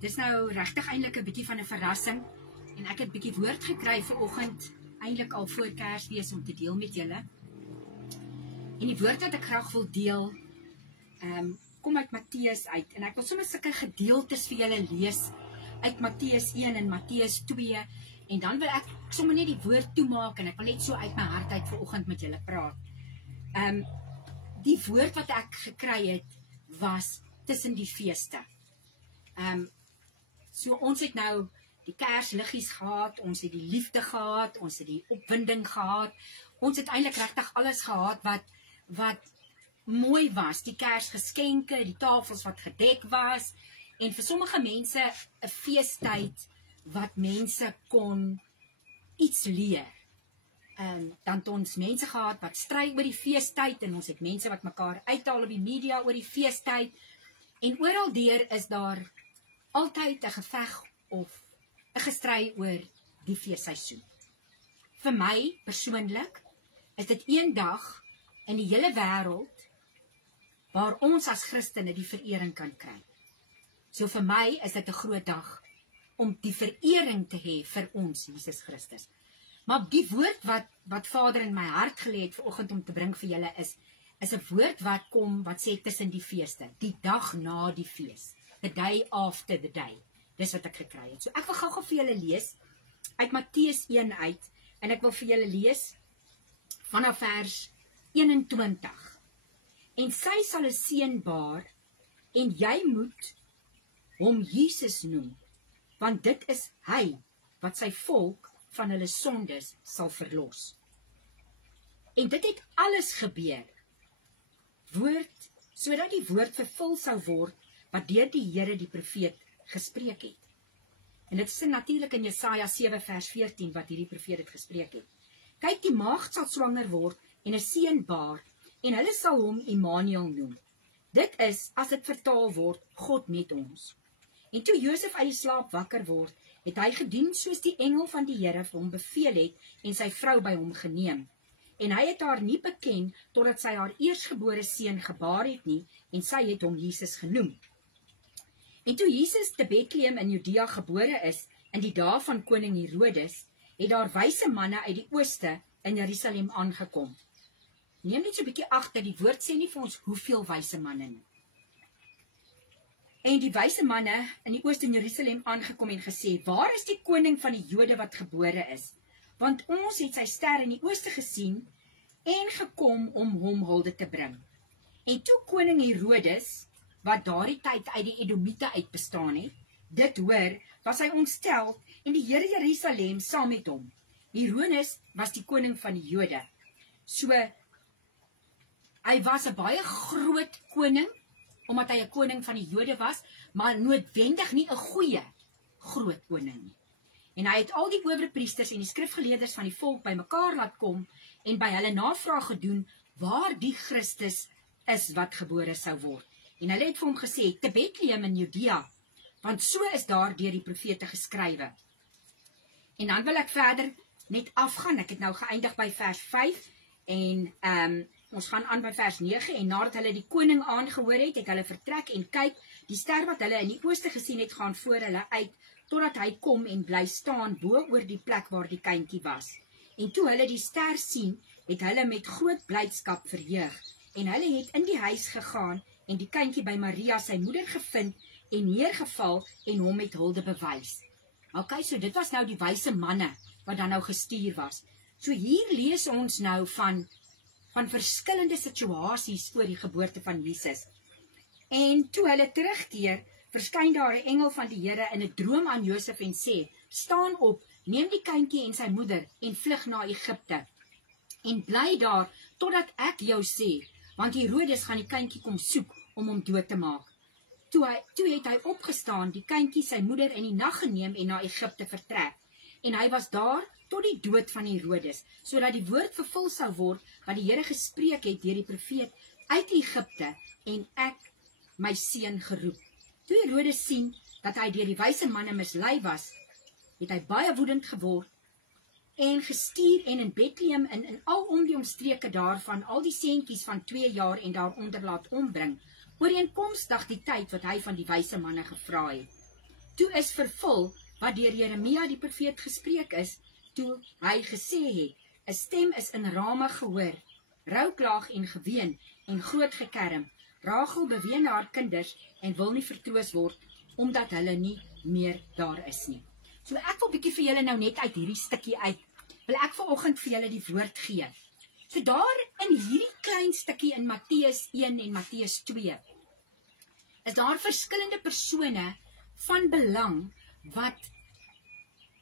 Dis nou regtig eintlik 'n bietjie van 'n verrassing en ek het bietjie woord gekry vanoggend eintlik al voor Kersfees om te deel met julle. En die woord wat ek graag wil deel, kom uit Matteus uit en ek wil sommer sulke gedeeltes vir julle lees uit Matteus 1 en Matteus 2 en dan wil ek sommer net die woord toemaak en ek wil net so uit my hart uit vanoggend met julle praat. Die woord wat ek gekry het was tussen die feeste. So ons het nou die Kersliggies gehad, ons het die liefde gehad, ons het die opwinding gehad, ons het eintlik regtig alles gehad wat mooi was, die Kersgeskenke, die tafels wat gedek was, en vir sommige mense 'n feestyd wat mense kon iets leer. Dan het ons mense gehad wat stry oor die feestyd, en ons het mense wat mekaar uithaal op die media oor die feestyd, en oral deur is daar altyd 'n geveg of 'n gestry oor die feesseisoen. Vir my persoonlik is dit een dag in die hele wêreld waar ons as Christene die verering kan kry. So vir my is dit 'n groot dag om die verering te hê vir ons Jesus Christus. Maar die woord wat Vader in my hart gelê het vanoggend om te bring vir julle is 'n woord wat kom wat sê tussen die feeste, die dag na die fees. The day after the day. Dis wat ek gekry het. So ek wil gou-gou vir julle lees uit Matteus 1 uit en ek wil vir julle lees vanaf vers 21. En sy sal 'n seun baar en jy moet hom Jesus noem, want dit is hy wat sy volk van hulle sondes sal verlos. En dit het alles gebeur sodat die woord vervul sou word wat deur die Here die profeet gespreek het. En dit is natuurlik in Jesaja 7 vers 14 wat hierdie profeet het gespreek het. Kyk, die maagd sal swanger word en 'n seun baar en hulle sal hom Immanuel noem. Dit is, as dit vertaal word, God met ons. En toe Josef uit die slaap wakker word, het hy gedoen soos die engel van die Here vir hom beveel het en sy vrou by hom geneem. En hy het haar nie beken totdat sy haar eersgebore seun gebaar het nie en sy het hom Jesus genoem. En toe Jesus te Bethlehem in Judea gebore is, in die dae van koning Herodes, het daar wyse manne uit die ooste in Jerusalem aangekom. Neem net so 'n bietjie agter, die woord sê nie vir ons hoeveel wyse manne nie. En die wyse manne in die ooste in Jerusalem aangekom en gesê, waar is die koning van die Jode wat gebore is? Want ons het sy ster in die ooste gesien en gekom om hom hulde te bring. En toe koning Herodes, wat daardie tyd uit die Edomite uit bestaan het, dit hoor, was hy ontstel en die hele Jerusalem saam met hom. Herodes was die koning van die Jode. So, hy was 'n baie groot koning, omdat hy 'n koning van die Jode was, maar noodwendig nie 'n goeie groot koning nie. En hy het al die owerpriesters en die skrifgeleerders van die volk bymekaar laat kom en by hulle navraag gedoen waar die Christus is wat gebore sou word. En hulle het vir hom gesê, te Bethlehem in Judea, want so is daar deur die profete geskrywe. En dan wil ek verder net afgaan, ek het nou geëindig by vers 5, en ons gaan aan by vers 9, en nadat hulle die koning aangehoor het, het hulle vertrek, en kyk, die ster wat hulle in die ooste gesien het, gaan voor hulle uit, totdat hy kom en bly staan bo oor die plek waar die kindjie was. En toe hulle die ster sien, het hulle met groot blydskap verheug, en hulle het in die huis gegaan, en die kindjie by Maria, sy moeder, gevind, en neergeval, en hom met hulde bewys. Ok, so dit was nou die wyse manne, wat dan nou gestuur was. So hier lees ons nou van verskillende situasies oor die geboorte van Jesus. En toe hulle terugkeer, verskyn daar 'n engel van die Here in 'n droom aan Josef en sê, staan op, neem die kindjie en sy moeder en vlug na Egipte. En bly daar, totdat ek jou sê, want Herodes gaan die kindjie kom soek om hom dood te maak. Toe het hy opgestaan, die kindjie sy moeder in die nag geneem en na Egipte vertrek. En hy was daar tot die dood van Herodes, sodat die woord vervul sou word, wat die Here gespreek het deur die profeet, uit Egipte, en ek my seun geroep. Toe Herodes sien, dat hy deur die wyse manne mislei was, het hy baie woedend geword, en gestuur en in Bethlehem en in alom die omstreke daarvan, al die seentjies van 2 jaar en daaronder laat ombring, ooreenkomstig die tyd wat hy van die wyse manne gevra het. toe is vervul wat deur Jeremia die profeet gespreek is, toe hy gesê het, 'n stem is in Rama gehoor, rouklaag en geween en groot gekerm. Rachel beween haar kinders en wil nie vertroos word, omdat hulle nie meer daar is nie. So ek wil bietjie vir julle nou net uit hierdie stukkie uit, wil ek vanoggend vir julle die woord gee. So daar in hierdie klein stukkie in Matteus 1 en Matteus 2, is daar verskillende persone van belang, wat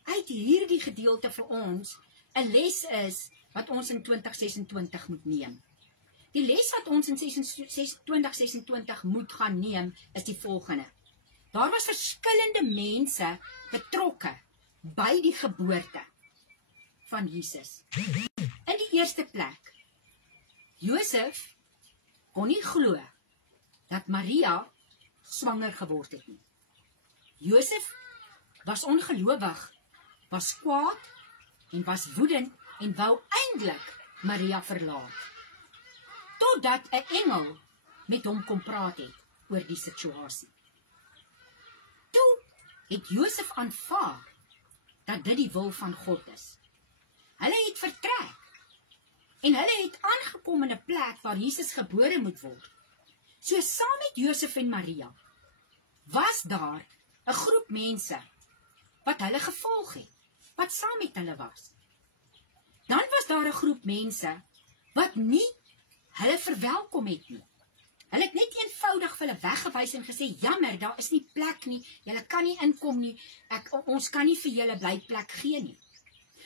uit hierdie gedeelte vir ons 'n les is, wat ons in 2026 moet neem. Die les wat ons in 2026 moet gaan neem, is die volgende. Daar was verskillende mense betrokke by die geboorte van Jesus. In die eerste plek, Josef kon nie glo dat Maria swanger geword het nie. Josef was ongelowig, was kwaad en was woedend en wou eintlik Maria verlaat. Totdat 'n engel met hom kom praat het oor die situasie. Toe het Josef aanvaar dat dit die wil van God is. Hulle het vertrek en hulle het aangekom in 'n plek waar Jesus gebore moet word. So saam met Josef en Maria was daar 'n groep mense wat hulle gevolg het, wat saam met hulle was. Dan was daar 'n groep mense wat nie hulle verwelkom het nie. Hulle het net eenvoudig vir hulle weggewys en gesê, jammer, daar is nie plek nie, julle kan nie inkom nie, ons kan nie vir julle blyplek gee nie.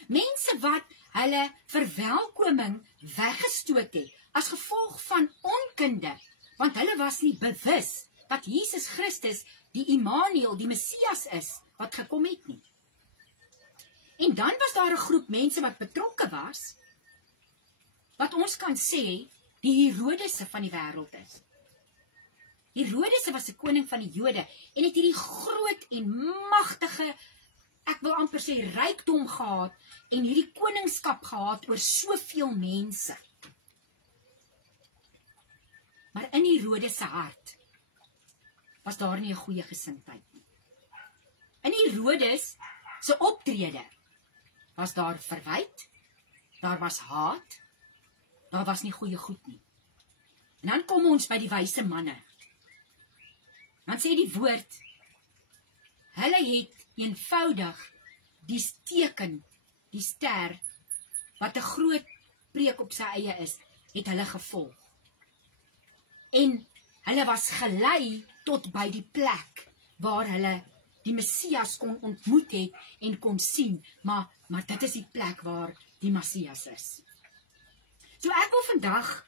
Mense wat hulle verwelkoming weggestoot het, as gevolg van onkunde, want hulle was nie bewus dat Jesus Christus die Immanuel, die Messias is, wat gekom het nie. En dan was daar 'n groep mense wat betrokke was, wat ons kan sê, die Herodese van die wêreld is. Herodese was 'n koning van die Jode, en het hierdie groot en magtige, ek wil amper sê, rykdom gehad, en hierdie koningskap gehad oor soveel mense. Maar in Herodes se hart was daar nie 'n goeie gesindheid nie. In Herodes se optrede was daar verwyd, daar was haat, daar was nie goeie goed nie. En dan kom ons by die wyse manne. Dan sê die woord, hulle het eenvoudig die teken, die ster, wat 'n groot preek op sy eie is, het hulle gevolg. En hulle was gelei tot by die plek waar hulle die Messias kon ontmoet het en kon sien, maar dit is die plek waar die Messias is. So ek wil vandag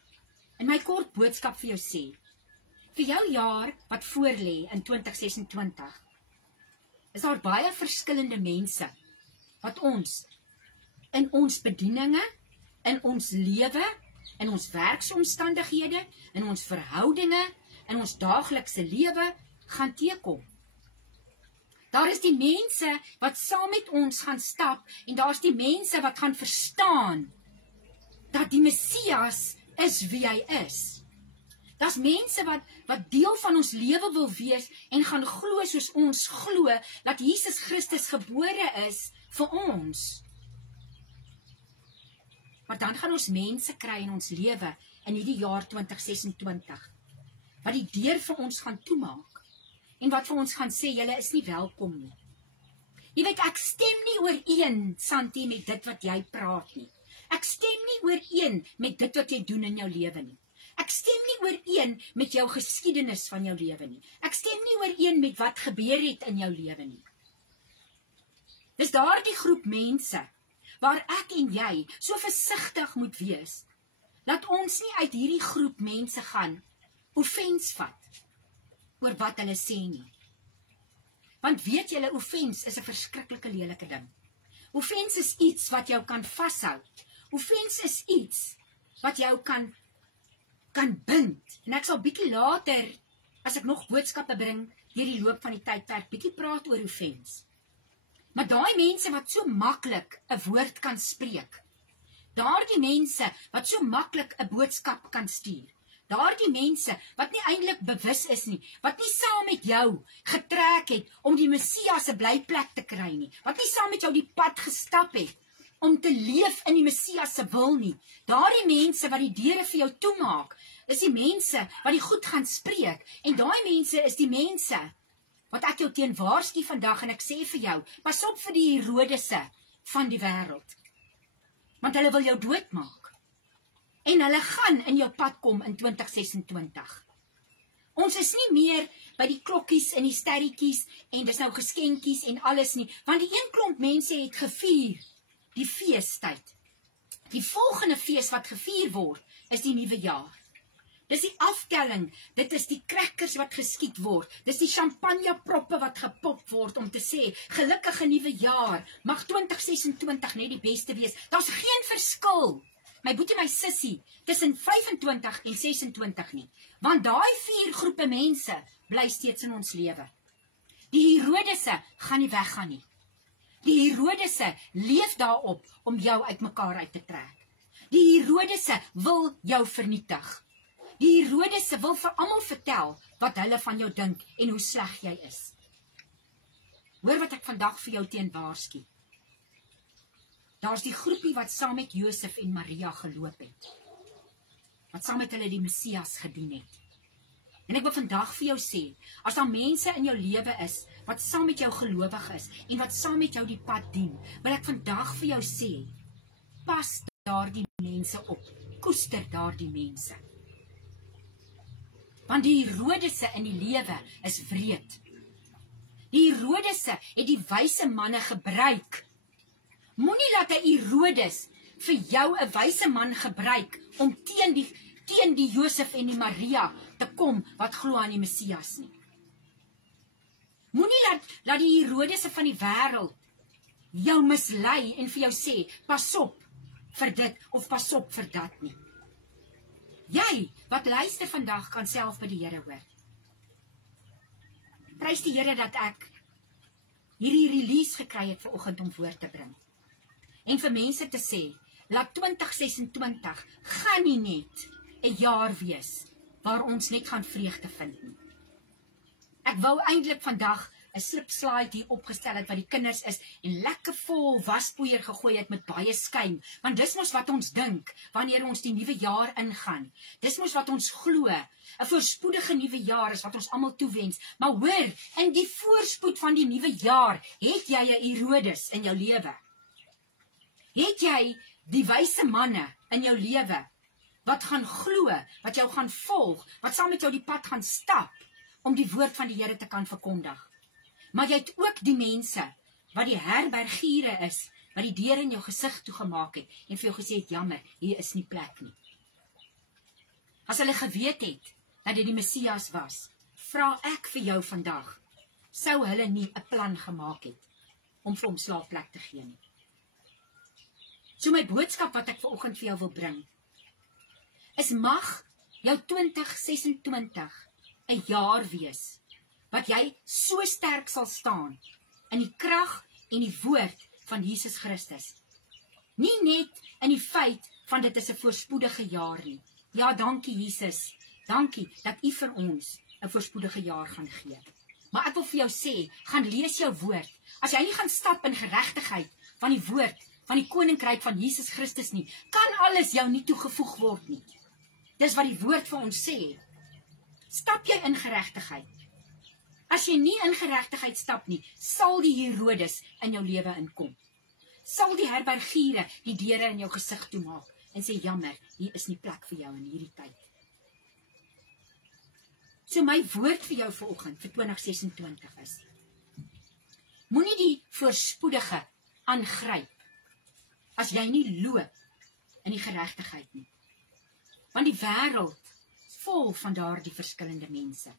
in my kort boodskap vir jou sê, vir jou jaar wat voorlê in 2026, is daar baie verskillende mense wat ons in ons bedieninge, in ons lewe, in ons werksomstandighede, in ons verhoudinge, in ons daaglikse lewe gaan teekom. Daar is die mense wat saam met ons gaan stap, en daar is die mense wat gaan verstaan dat die Messias is wie hy is. Daar's mense wat deel van ons lewe wil wees en gaan glo soos ons glo dat Jesus Christus gebore is vir ons. Maar dan gaan ons mense kry in ons lewe in hierdie jaar 2026 wat die deur vir ons gaan toemaak en wat vir ons gaan sê, julle is nie welkom nie. Jy weet, ek stem nie ooreen, Santi, met dit wat jy praat nie. Ek stem nie ooreen met dit wat jy doen in jou lewe nie. Ek stem nie ooreen met jou geskiedenis van jou lewe nie. Ek stem nie ooreen met wat gebeur het in jou lewe nie. Dis daardie groep mense waar ek en jy so versigtig moet wees, dat ons nie uit hierdie groep mense gaan offens vat oor wat hulle sê nie. Want weet julle, offens is 'n verskriklike lelike ding. Offens is iets wat jou kan vashou. Offens is iets wat jou kan bind. En ek sal bietjie later, as ek nog boodskappe bring, deur die loop van die tydperk, bietjie praat oor offens. Maar daai mense wat so maklik 'n woord kan spreek, daardie mense wat so maklik 'n boodskap kan stuur, Daardie mense wat nie eintlik bewus is nie, wat nie saam met jou getrek het om die Messias se blyplek te kry nie, wat nie saam met jou die pad gestap het om te leef in die Messias se wil nie. Daardie mense wat die deure vir jou toemaak, is die mense wat die goed gaan spreek, en daai mense is die mense wat ek jou teen waarsku vandag, en ek sê vir jou, pas op vir die Herodese van die wêreld, want hulle wil jou doodmaak, en hulle gaan in jou pad kom in 2026. Ons is nie meer by die klokkies en die sterretjies, en dis nou geskenkies en alles nie, want die een klomp mense het gevier die feestyd. Die volgende fees wat gevier word, is die nuwe jaar. Dis die aftelling, dit is die crackers wat geskiet word, dis die champagneproppe wat gepop word om te sê, gelukkige nuwe jaar, mag 2026 net die beste wees. Daar's geen verskil, my boetie, my sissie, tussen 25 en 26 nie, want daai 4 groepe mense bly steeds in ons lewe. Die Herodese gaan nie weggaan nie. Die Herodese leef daarop om jou uitmekaar uit te trek. Die Herodese wil jou vernietig. Die Herodese wil vir almal vertel wat hulle van jou dink en hoe sleg jy is. Hoor wat ek vandag vir jou teen waarsku. Daar's die groepie wat saam met Josef en Maria geloop het, wat saam met hulle die Messias gedien het. En ek wil vandag vir jou sê, as daar mense in jou lewe is, wat saam met jou gelowig is, en wat saam met jou die pad dien, wil ek vandag vir jou sê, pas daardie mense op, koester daardie mense. Want die Herodese in die lewe is wreed. Die Herodese het die wyse manne gebruik. Moenie laat 'n Herodes vir jou 'n wyse man gebruik om teen die Josef en die Maria te kom wat glo aan die Messias nie. Moenie laat die Herodese van die wêreld jou mislei en vir jou sê, pas op vir dit of pas op vir dat nie. Jy wat luister vandag kan self by die Here hoor. Prys die Here dat ek hierdie release gekry het vanoggend om voor te bring. En vir mense te sê, laat 2026 gaan nie net 'n jaar wees waar ons net gaan vreugde vind nie. Ek wou eintlik vandag 'n slipslide hier opgestel het wat die kinders is en lekker vol waspoeier gegooi het met baie skuim, want dis mos wat ons dink wanneer ons die nuwe jaar ingaan. Dis mos wat ons glo. 'n Voorspoedige nuwe jaar is wat ons almal toewens. Maar hoor, in die voorspoed van die nuwe jaar het jy 'n Herodes in jou lewe. Het jy die wyse manne in jou lewe wat gaan glo, wat jou gaan volg, wat saam met jou die pad gaan stap om die woord van die Here te kan verkondig. Maar jy het ook die mense wat die herbergiere is, wat die deur in jou gesig toegemaak het en vir jou gesê het, jammer, hier is nie plek nie. As hulle geweet het dat dit die Messias was, vra ek vir jou vandag, sou hulle nie 'n plan gemaak het om vir hom slaapplek te gee nie. So my boodskap wat ek vanoggend vir jou wil bring, is mag jou 2026 'n jaar wees, wat jy so sterk sal staan in die krag en die woord van Jesus Christus. Nie net in die feit van dit is 'n voorspoedige jaar nie. Ja, dankie Jesus, dankie dat U vir ons 'n voorspoedige jaar gaan gee. Maar ek wil vir jou sê, gaan lees jou woord. As jy nie gaan stap in geregtigheid van die woord, van die koninkryk van Jesus Christus nie, kan alles jou nie toegevoeg word nie. Dis wat die woord vir ons sê. Stap jy in geregtigheid? As jy nie in geregtigheid stap nie, sal die Herodes in jou lewe inkom. Sal die herbergiere die deure in jou gesig toemaak en sê, jammer, hier is nie plek vir jou in hierdie tyd. So my woord vir jou vanoggend vir 2026 is, moenie die voorspoedige aangryp as jy nie loop in die geregtigheid nie. Want die wêreld is vol van daardie verskillende mense.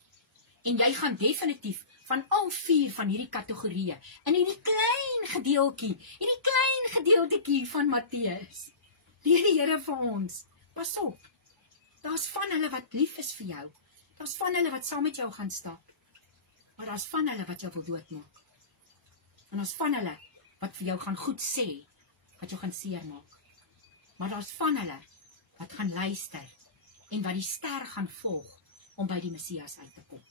En jy gaan definitief van al 4 van hierdie kategorieë in hierdie klein gedeeltjie van Matteus, leer die Here vir ons, pas op, daar's van hulle wat lief is vir jou, daar's van hulle wat saam met jou gaan stap, maar daar's van hulle wat jou wil doodmaak, en daar's van hulle wat vir jou gaan goed sê, wat jou gaan seermaak, maar daar's van hulle wat gaan luister en wat die ster gaan volg om by die Messias uit te kom.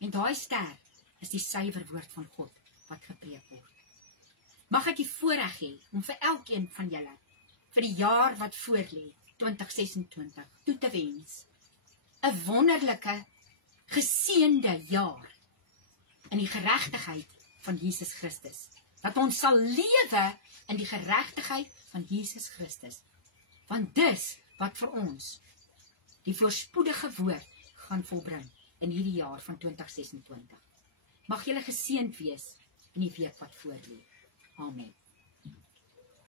En daai ster is die suiwer woord van God wat gepreek word. Mag ek die voorreg hê om vir elkeen van julle vir die jaar wat voorlê, 2026, toe te wens 'n wonderlike, geseënde jaar in die geregtigheid van Jesus Christus. Dat ons sal lewe in die geregtigheid van Jesus Christus. Want dis wat vir ons die voorspoedige woord gaan volbring in hierdie jaar van 2026. Mag julle geseënd wees in die week wat voorlê. Amen.